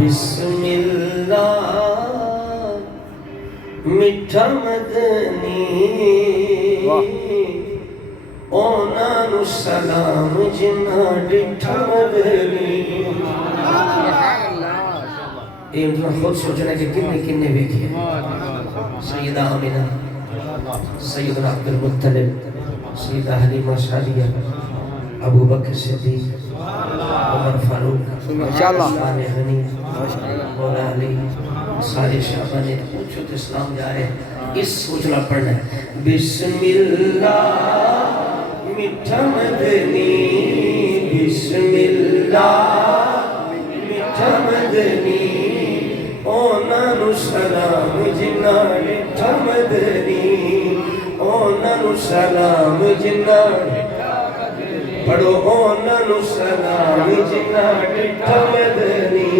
بسم اللہ میٹھا مدنی اونا نو سلام جنہ ڈٹھا مدنی. یہ انتنا خود سوچنا ہے کہ کنے بیٹھے ہیں. سیدہ آمینہ، سیدنا عبد المطلب، سیدہ حلیمہ سعدیہ، ابو بکر صدیق، عمر فاروق، عثمان غنی، مولا علی، سارے شعبہ نے پوچھو تو اسلام جائے. اس سوچنا پڑھنا ہے. بسم اللہ میٹھا مدنی، بسم اللہ میٹھا مدنی اونا نو سلام جنہ ڈٹھا مدنی اونا نو سلام جنہ پڑھو اونا نو سلام جنہ ڈٹھا مدنی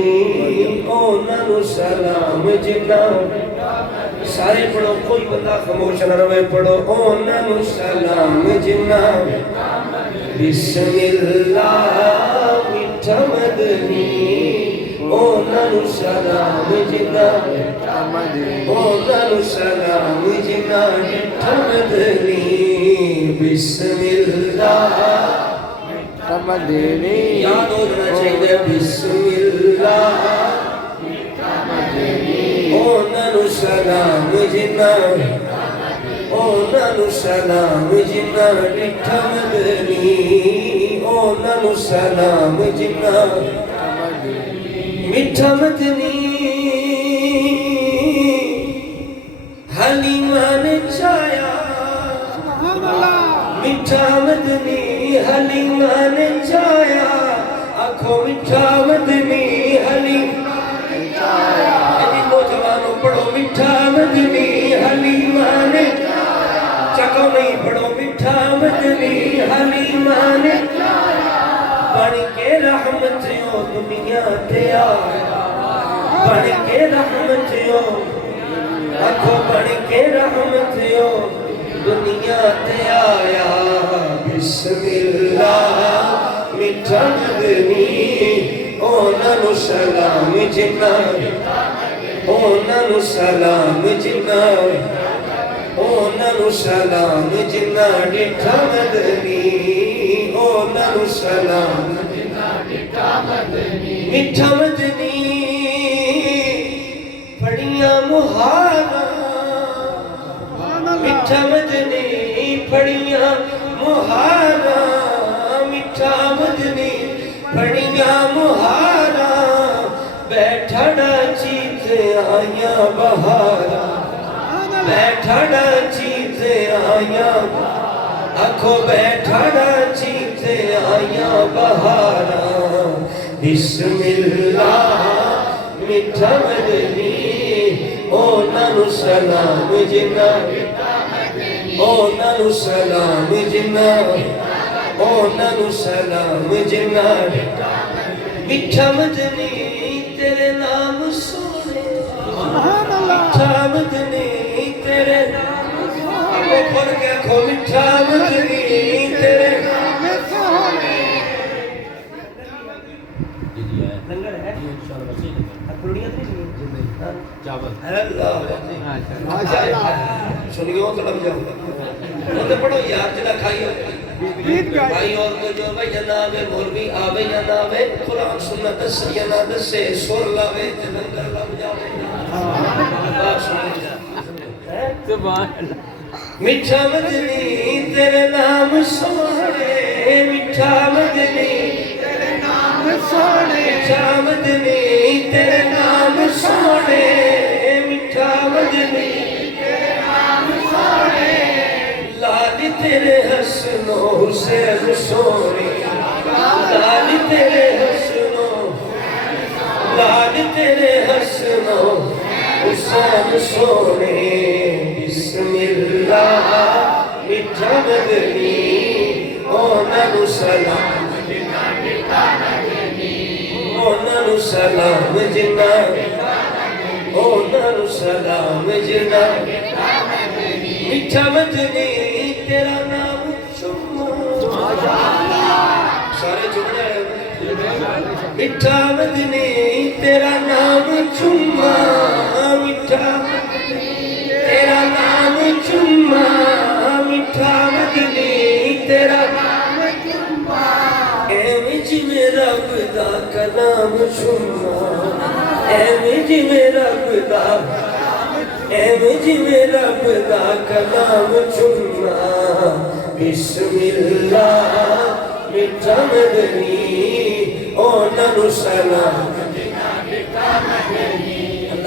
اونا نو سلام جنہ. سارے پڑھو، کوئی بندہ خاموش نہ رہے. پڑھو اونا نو سلام جنہ. بسم اللہ میٹھا مدنی اونا نو سلام جنہ اونا نو سلام جنہ ڈٹھا مدنی. بسم اللہ مدنی یاد ہو جانا چاہیے. بسم اللہ اونا نو سلام جنہ اونا نو سلام جنہ ڈٹھا مدنی اونا نو سلام جنہ. میٹھا مدنی حلیمہ نے چایا، میٹھا مدنی حلیمہ نے چایا. آنکھوں میٹھا مدنی حلیمہ نے چایا. نوجوانوں پڑھو میٹھا مدنی حلیمہ نے چایا. چکو نہیں پڑھو میٹھا مدنی حلیمہ نے چایا. بڑھ کے رحمت ہو دنیا تے آیا، بڑھ کے رحمت ہو آنکھوں بڑھ کے رحمت ہو دنیا تے آیا. بسم اللہ میٹھا مدنی اونا نو سلام جنہ اونا نو سلام جنہ اونا نو سلام جنہ ڈٹھا مدنی اونا نو سلام میٹھا مدنی. پڑھیاں مہارا میٹھا مدنی پڑھیاں مہارا میٹھا مدنی پڑھیاں مہارا. بیٹھڑا چیت آیا بہارا بیٹھڑا چیت آیا آنکھوں بیٹھڑا چیت آیا بہارا. بسم اللہ میٹھا مدنی اونا نو سلام جنہ اونا نو سلام جنہ اونا نو سلام جنہ. میٹھا مدنی تیرے نام سونے میٹھا مدنی تیرے نام سونے کھول کے کھو میٹھا مدنی تیرے نام سونے. لنگر ہے سنیوں تو لگ جاؤ انہیں پڑھو یار جنہ کھائی ہو بھائی اور کو جو بھائی جنابے مولوی آوے یا ناوے قرآن سنت دس یا نا دس سے سور لاوے جنگر لگ جاوے. میٹھا مدنی تیرے نام سونے میٹھا مدنی تیرے نام سونے میٹھا مدنی تیرے نام سونے میٹھا مدنی تیرے نام سونے. لالی تیرے حسن و حسین سونے لالی تیرے حسن و لالی تیرے حسن و حسین سونے. بسم اللہ میٹھا مدنی اونا نو سلام اونا نو سلام جنہ اونا نو سلام جنہ. میٹھا مدنی تیرا نام چمہ سارے چمہ جائے. میٹھا مدنی تیرا تیرا نام چما میٹھا تیرا نام چما میٹھا مدنی تیرا نام چما ایویں جویں رب دا کلام چما ایویں جویں رب دا ایویں جویں رب دا کلام چما بسم اللہ میٹھا مدنی اونا نو سلام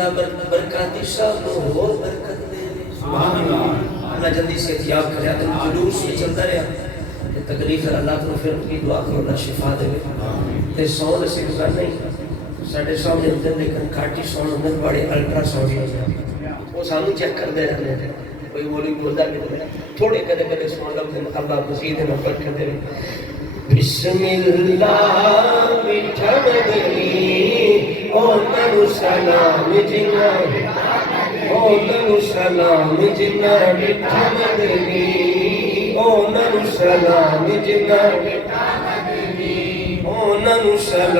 اللہ برکاتی صاحب نو اور برکت دے اللہ جلدی سے اتیاب کریا تو جلوس میں چلتا رہا تکلیف ہے اللہ تو پھر کی دعا کرو اللہ شفا دے تے سون سے گزار نہیں ساڑھے سامنے اندر لیکن کھاٹی سون اندر بڑے الٹرا سون وہ سانو چیک کر دے رہنے ہیں کوئی بولی بولتا نہیں تھوڑے کدے کدے سون لگ اللہ مزید نفرت کر دے بسم اللہ میٹھا مدنی اونا نو سلام جنا اونا نو سلام جنا میٹھا مدنی اونا نو سلام جنا اونا نو سلام